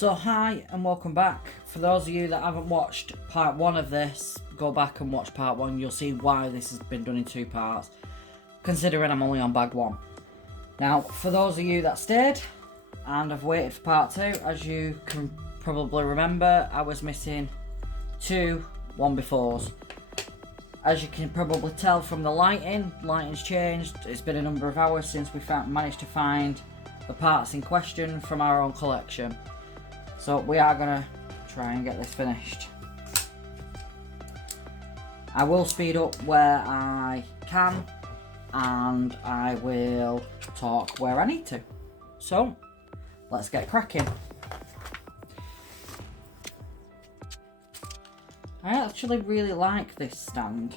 So hi and welcome back. For those of you that haven't watched part 1 of this, go back and watch part 1. You'll see why this has been done in 2 parts, considering I'm only on bag 1. Now, for those of you that stayed and have waited for part 2, as you can probably remember, I was missing 2 1-befores. As you can probably tell from the lighting's changed. It's been a number of hours since we managed to find the parts in question from our own collection. So we are going to try and get this finished. I will speed up where I can and I will talk where I need to. So let's get cracking. I actually really like this stand.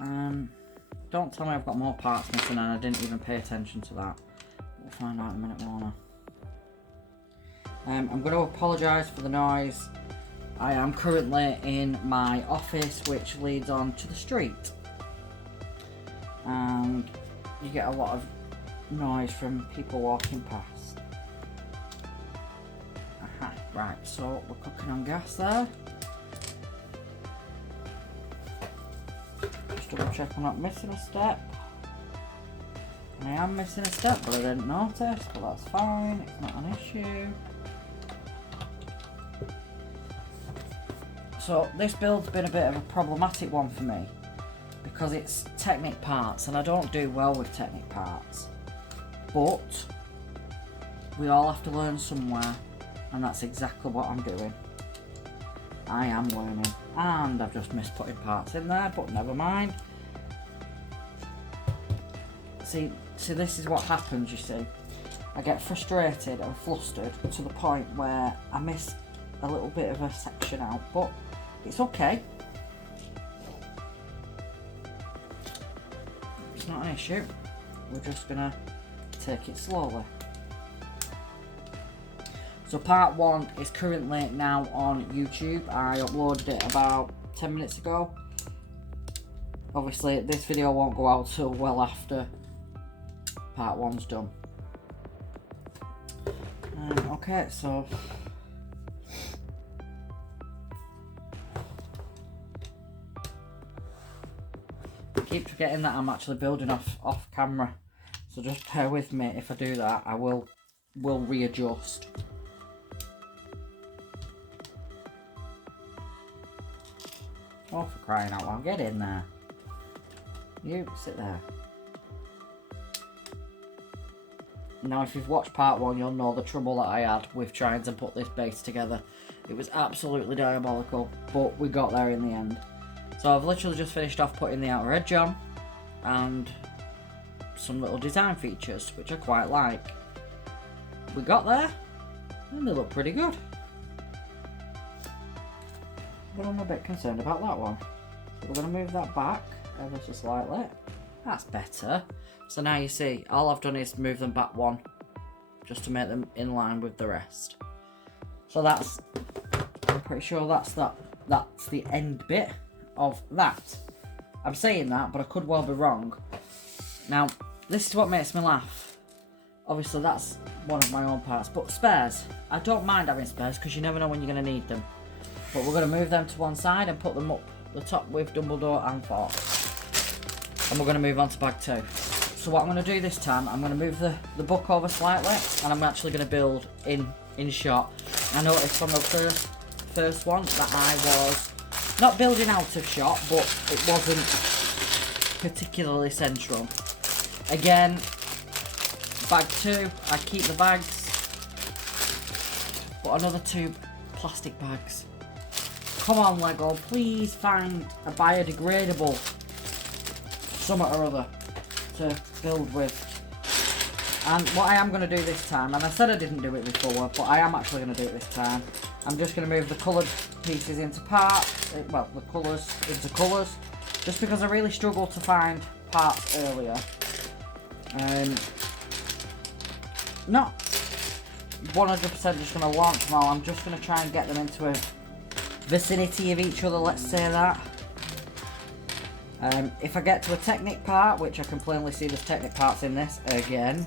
Don't tell me I've got more parts missing and I didn't even pay attention to that. We'll find out in a minute, won't I? I'm going to apologise for the noise. I am currently in my office, which leads on to the street. And you get a lot of noise from people walking past. Aha, right, so we're cooking on gas there. Just double check I'm not missing a step. I am missing a step, but I didn't notice, but that's fine, it's not an issue. So this build's been a bit of a problematic one for me because it's Technic parts and I don't do well with Technic parts, but we all have to learn somewhere and that's exactly what I'm doing. I am learning and I've just missed putting parts in there, but never mind. See this is what happens, you see. I get frustrated and flustered to the point where I miss a little bit of a section out, but it's okay. It's not an issue. We're just gonna take it slowly. So part 1 is currently now on YouTube. I uploaded it about 10 minutes ago. Obviously this video won't go out till well after part 1's done. Okay, so I keep forgetting that I'm actually building off camera, so just bear with me. If I do that, I will readjust. Oh, for crying out loud, get in there. You sit there. Now if you've watched part 1, you'll know the trouble that I had with trying to put this base together. It was absolutely diabolical, but we got there in the end. So I've literally just finished off putting the outer edge on and some little design features, which I quite like. We got there and they look pretty good. But I'm a bit concerned about that one. So we're going to move that back ever so slightly. That's better. So now you see, all I've done is move them back 1, just to make them in line with the rest. So that's, I'm pretty sure that's the end bit of that. I'm saying that, but I could well be wrong. Now, this is what makes me laugh. Obviously that's one of my own parts, but spares. I don't mind having spares because you never know when you're going to need them. But we're going to move them to one side and put them up the top with Dumbledore and Fawkes. And we're going to move on to bag 2. So what I'm going to do this time, I'm going to move the book over slightly and I'm actually going to build in shot. I noticed from the first one that I was not building out of shot, but it wasn't particularly central. Again, bag 2, I keep the bags, but another 2 plastic bags. Come on Lego, please find a biodegradable something or other to build with. And what I am going to do this time, and I said I didn't do it before, but I am actually going to do it this time. I'm just going to move the coloured pieces into parts, well, the colours into colours, just because I really struggled to find parts earlier. Not 100% just going to launch them all, I'm just going to try and get them into a vicinity of each other, let's say that. If I get to a Technic part, which I can plainly see there's Technic parts in this again,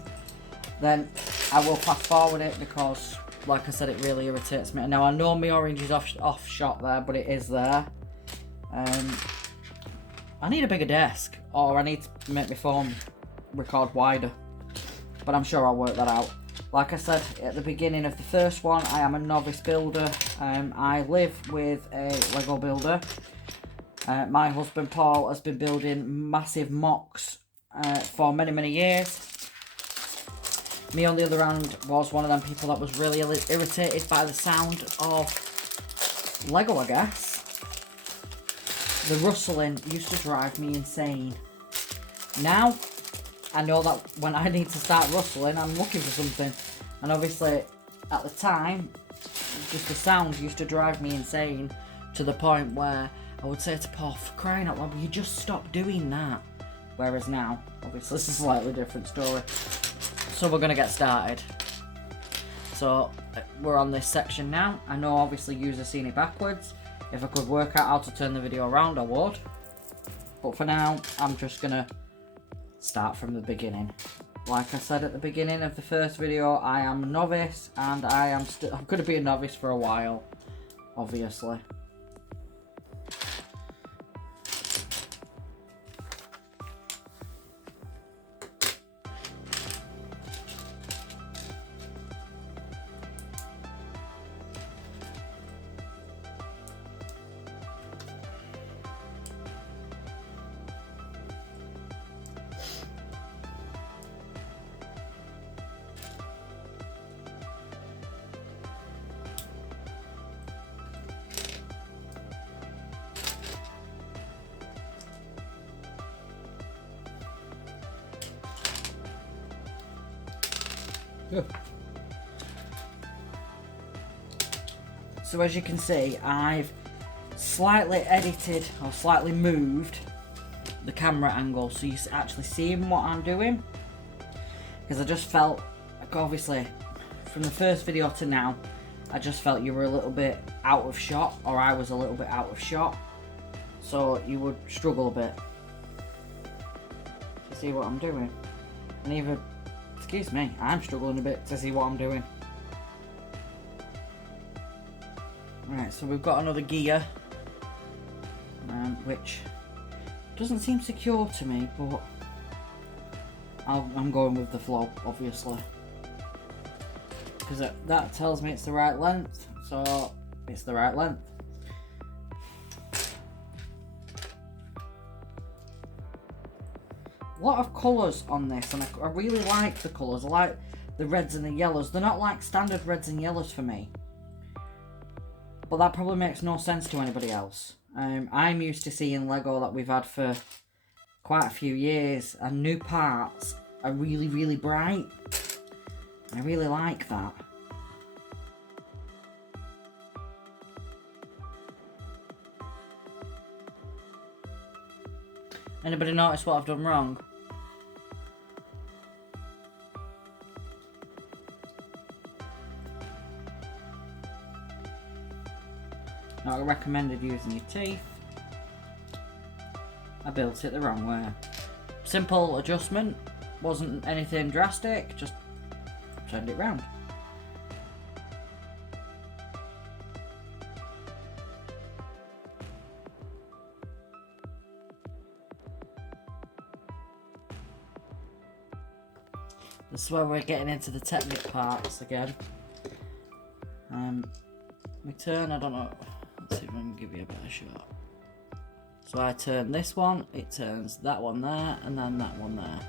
then I will fast forward it because like I said, it really irritates me. Now I know my orange is off shot there, but it is there. I need a bigger desk, or I need to make my phone record wider, but I'm sure I'll work that out. Like I said at the beginning of the first one, I am a novice builder. I live with a Lego builder. My husband Paul has been building massive mocks for many years. Me, on the other hand, was one of them people that was really irritated by the sound of Lego, I guess. The rustling used to drive me insane. Now, I know that when I need to start rustling, I'm looking for something. And obviously, at the time, just the sound used to drive me insane, to the point where I would say to Paul, for crying out loud, will you just stop doing that? Whereas now, obviously, it's a slightly different story. So we're going to get started. So we're on this section now. I know obviously you've seen it backwards. If I could work out how to turn the video around, I would. But for now, I'm just going to start from the beginning. Like I said at the beginning of the first video, I am a novice, and I'm going to be a novice for a while, obviously. Good. So as you can see, I've slightly edited or slightly moved the camera angle so you're actually seeing what I'm doing, because I just felt like, obviously from the first video to now, I just felt you were a little bit out of shot, or I was a little bit out of shot, so you would struggle a bit to see what I'm doing. And even, excuse me, I'm struggling a bit to see what I'm doing. Right, so we've got another gear, which doesn't seem secure to me, but I'm going with the flow, obviously, because that tells me it's the right length, so it's the right length. A lot of colours on this, and I really like the colours. I like the reds and the yellows. They're not like standard reds and yellows for me, but that probably makes no sense to anybody else. I'm used to seeing Lego that we've had for quite a few years, and new parts are really bright. I really like that. Anybody notice what I've done wrong? Not recommended using your teeth. I built it the wrong way. Simple adjustment, wasn't anything drastic, just turned it round. This is where we're getting into the technical parts again. We turn, I don't know, let's see if I can give you a better shot. So I turn this one, it turns that one there, and then that one there.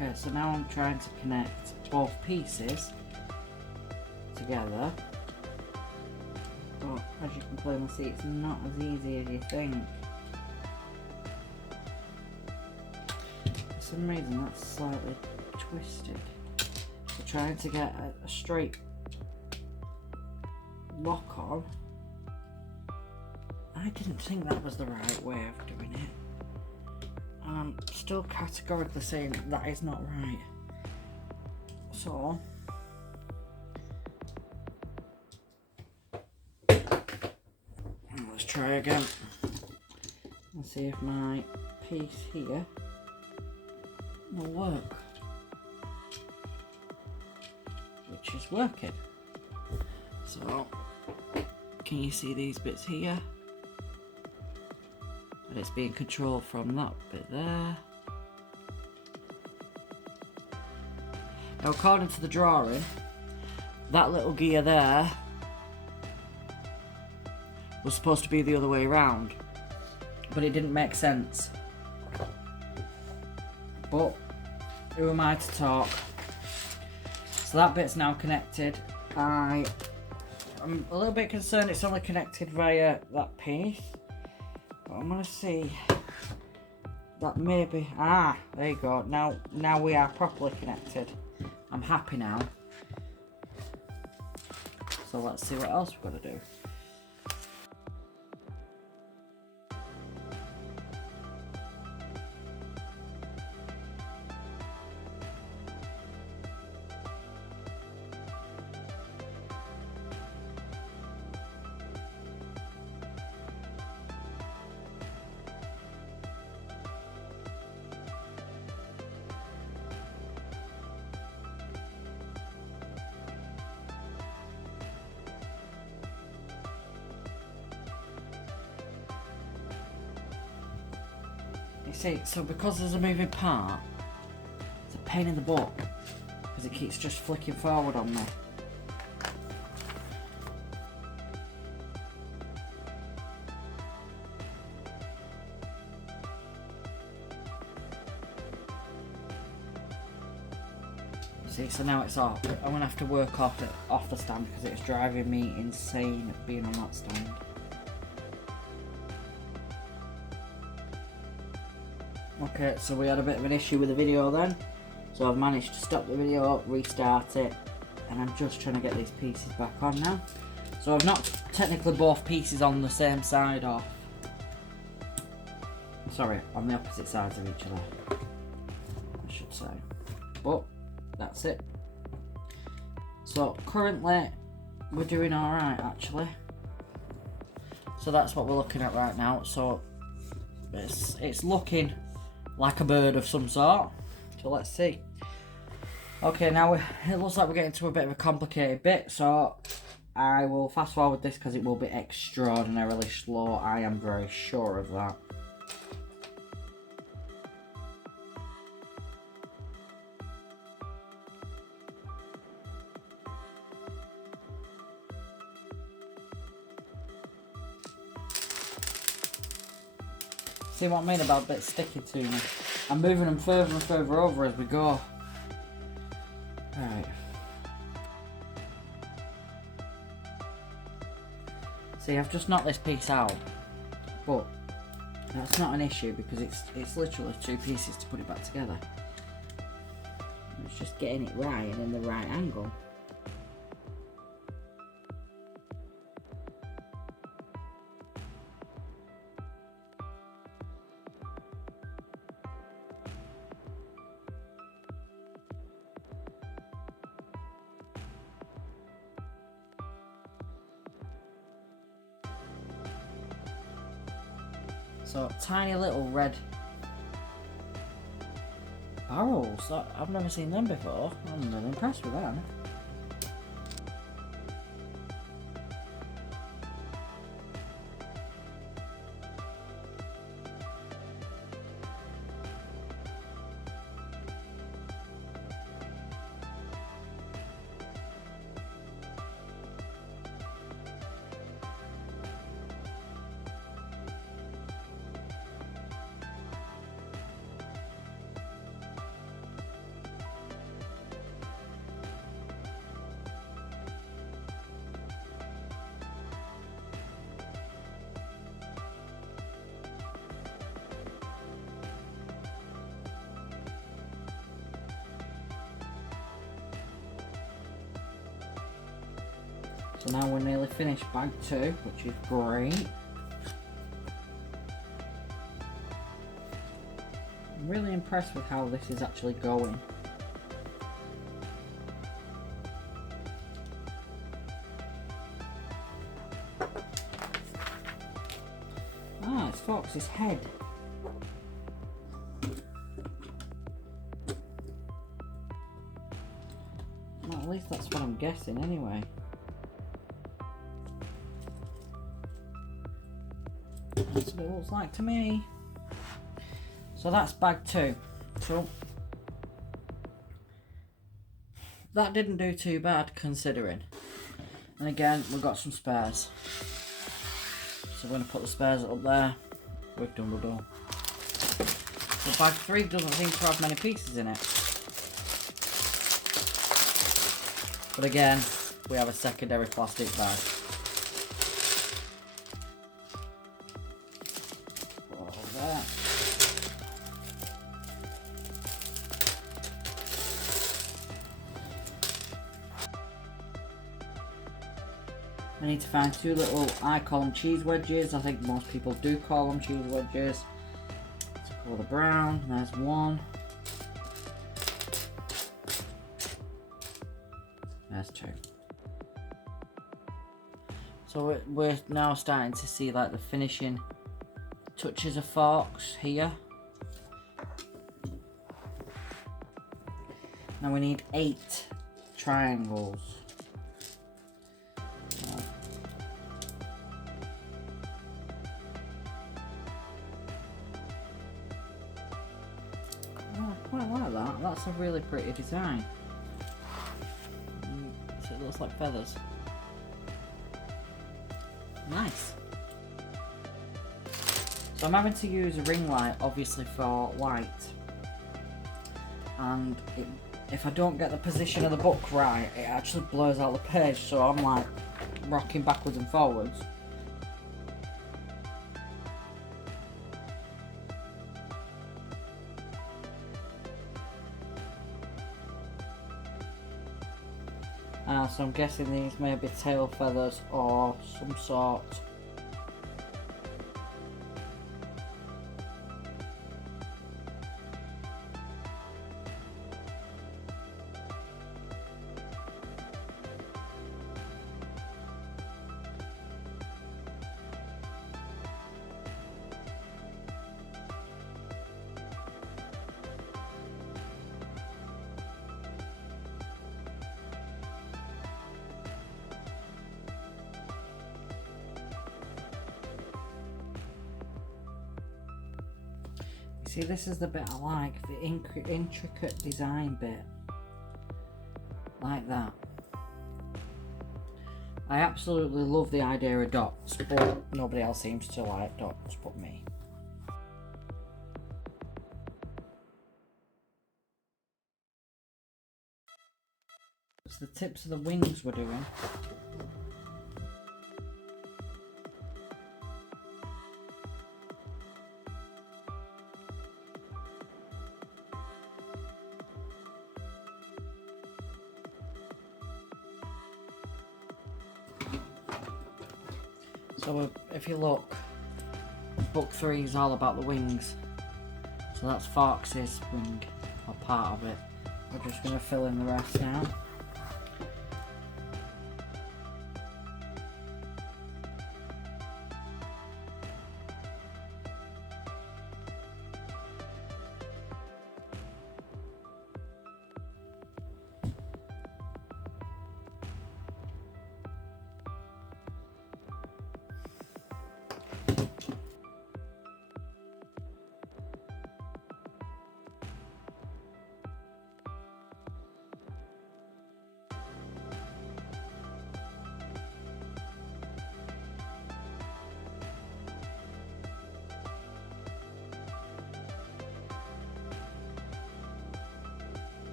Okay, so now I'm trying to connect both pieces together. But as you can clearly see, it's not as easy as you think. For some reason that's slightly twisted. So trying to get a straight lock on, I didn't think that was the right way of doing it. And I'm still categorically saying that is not right. So let's try again and see if my piece here will work, which is working. So can you see these bits here? And it's being controlled from that bit there. Now according to the drawing, that little gear there was supposed to be the other way around, but it didn't make sense. But who am I to talk? So that bit's now connected. I'm a little bit concerned it's only connected via that piece, but I'm gonna see that maybe, there you go, now we are properly connected. I'm happy now. So let's see what else we've got to do. You see, so because there's a moving part, it's a pain in the butt because it keeps just flicking forward on me. See, so now it's off. I'm gonna have to work off the stand because it's driving me insane being on that stand. Okay, so we had a bit of an issue with the video then, so I've managed to stop the video, restart it, and I'm just trying to get these pieces back on now. So I've knocked technically both pieces on the same side off. Sorry, on the opposite sides of each other, I should say. But that's it. So currently we're doing alright actually. So that's what we're looking at right now. So it's looking like a bird of some sort. So let's see. Okay, now it looks like we're getting to a bit of a complicated bit, so I will fast forward this because it will be extraordinarily slow. I am very sure of that. See what I mean about bits sticking to me? I'm moving them further and further over as we go. Right. See, I've just knocked this piece out, but that's not an issue because it's literally two pieces to put it back together. It's just getting it right and in the right angle. So tiny little red barrels. I've never seen them before. I'm really impressed with them. So now we're nearly finished bag 2, which is great. I'm really impressed with how this is actually going. Ah, it's Fawkes' head. Well, at least that's what I'm guessing anyway. That's what it looks like to me. So that's bag 2. So that didn't do too bad considering. And again, we've got some spares. So we're going to put the spares up there with Dumbledore. So bag 3 doesn't seem to have many pieces in it. But again, we have a secondary plastic bag. Put it over there. I need to find 2 little, I call them cheese wedges. I think most people do call them cheese wedges. Let's call the brown. There's 1. There's 2. So we're now starting to see like the finishing touches of Fawkes here. Now we need 8 triangles. That's a really pretty design. So it looks like feathers. Nice. So I'm having to use a ring light obviously for light. And if I don't get the position of the book right, it actually blurs out the page, so I'm like rocking backwards and forwards. So I'm guessing these may be tail feathers or some sort. See, this is the bit I like, the intricate design bit. Like that. I absolutely love the idea of dots, but nobody else seems to like dots but me. It's the tips of the wings we're doing. So if you look, book 3 is all about the wings. So that's Fawkes' wing, or part of it. We're just going to fill in the rest now.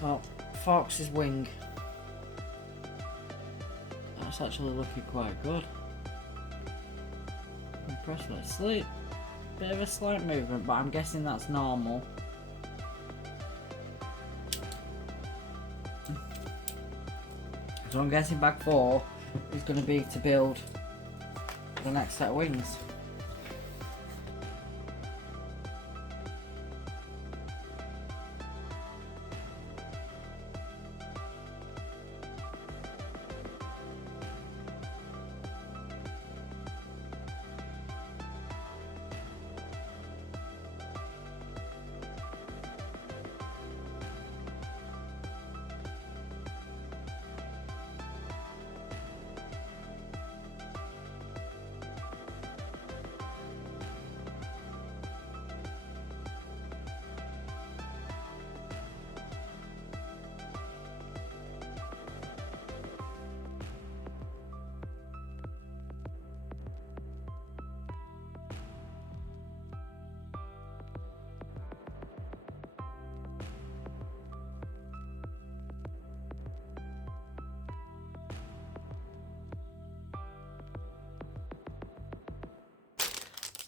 So, Fawkes' wing. That's actually looking quite good. I'm impressed with it. Bit of a slight movement, but I'm guessing that's normal. So I'm guessing bag 4 is going to be to build the next set of wings.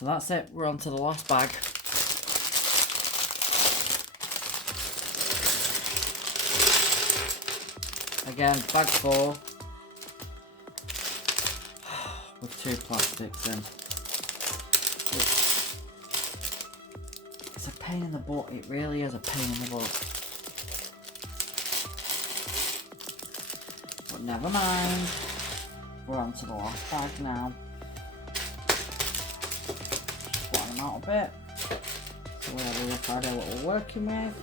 So that's it, we're on to the last bag. Again, bag 4 with 2 plastics in. It's a pain in the butt, it really is a pain in the butt. But never mind, we're on to the last bag now. Flatten them out a bit, so we have a look at what we're working with.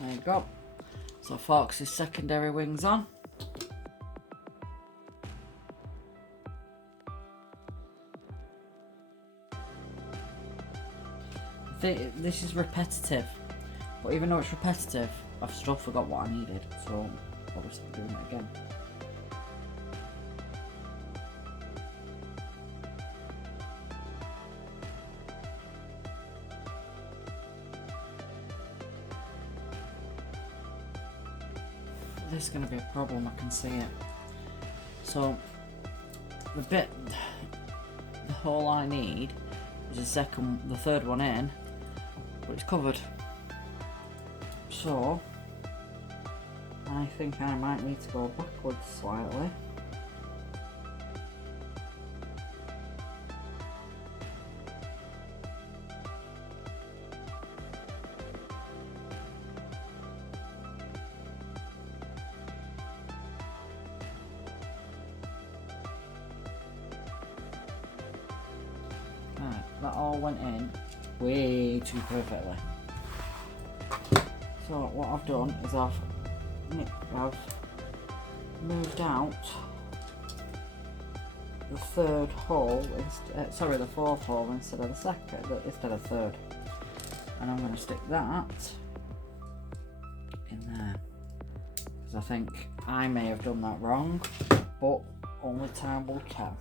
There you go. So Fawkes' secondary wings on. I think this is repetitive, but even though it's repetitive, I've still forgot what I needed, so obviously I'm doing it again. This is going to be a problem, I can see it. So the hole I need is the third one in, but it's covered. So I think I might need to go backwards slightly. That all went in way too perfectly. So what I've done is I've moved out the third hole, the fourth hole instead of the third, and I'm going to stick that in there because I think I may have done that wrong, but only time will tell.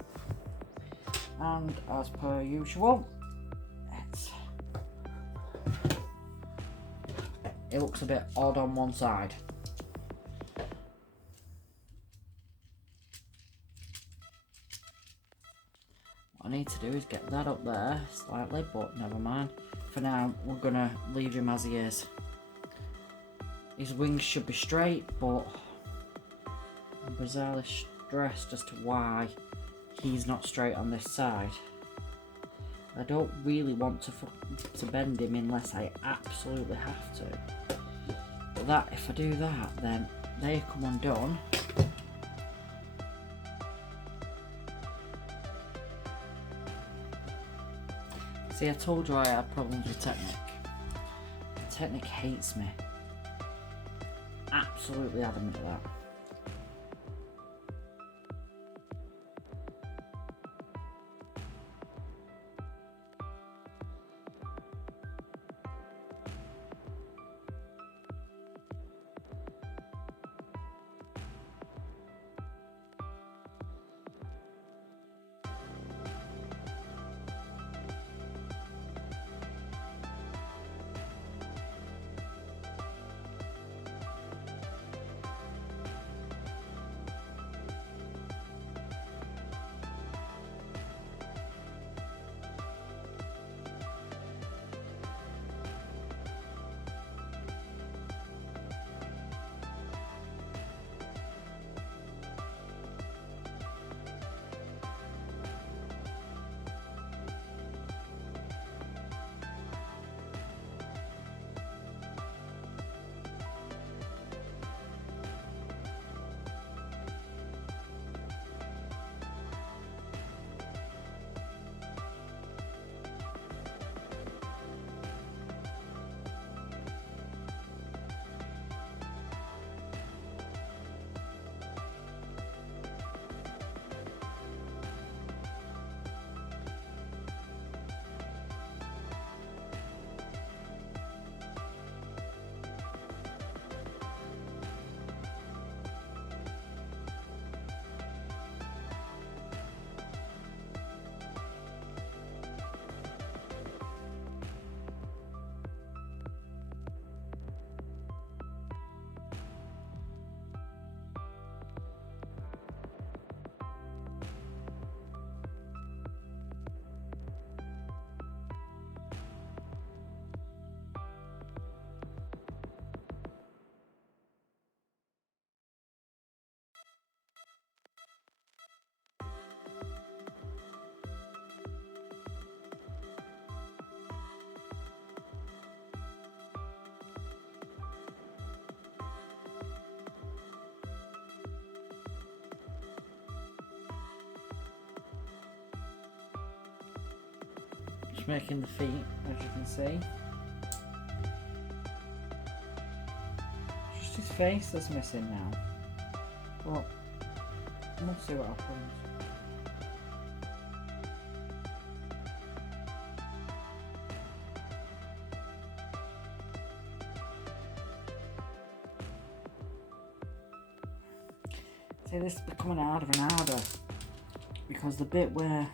And as per usual, it looks a bit odd on one side. What I need to do is get that up there slightly, but never mind. For now, we're gonna leave him as he is. His wings should be straight, but I'm bizarrely stressed as to why he's not straight on this side. I don't really want to bend him unless I absolutely have to. But if I do that, then they come undone. See, I told you I had problems with Technic. Technic hates me. Absolutely adamant of that. just making the feet, as you can see. Just his face that's missing now. But we'll see what happens. See, this is becoming harder and harder because the bit where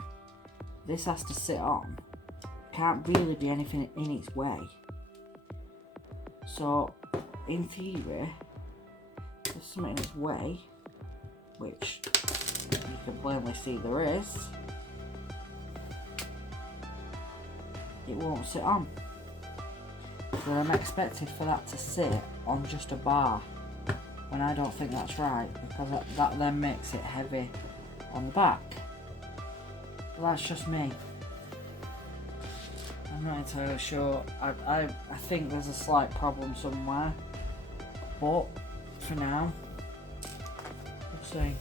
this has to sit on can't really be anything in its way. So, in theory, there's something in its way, which you can plainly see there is. It won't sit on. So I'm expected for that to sit on just a bar, when I don't think that's right, because that then makes it heavy on the back. But that's just me. I'm not entirely sure. I think there's a slight problem somewhere, but for now, we'll see.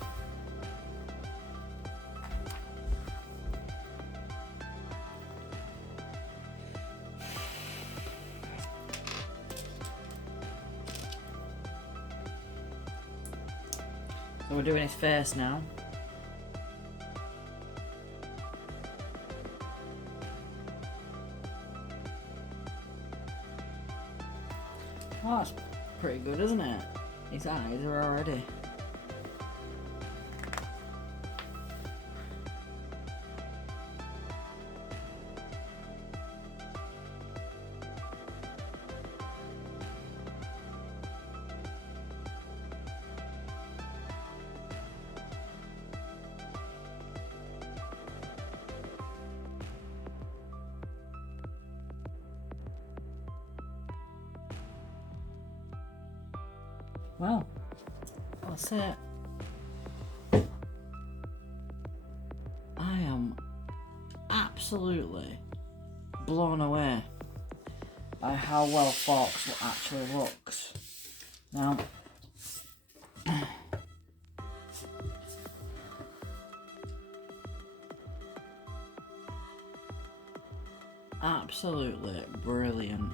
So we're doing his face now. Oh, that's pretty good, isn't it? His eyes are already. Well, that's it. I am absolutely blown away by how well Fawkes actually looks. Now, absolutely brilliant.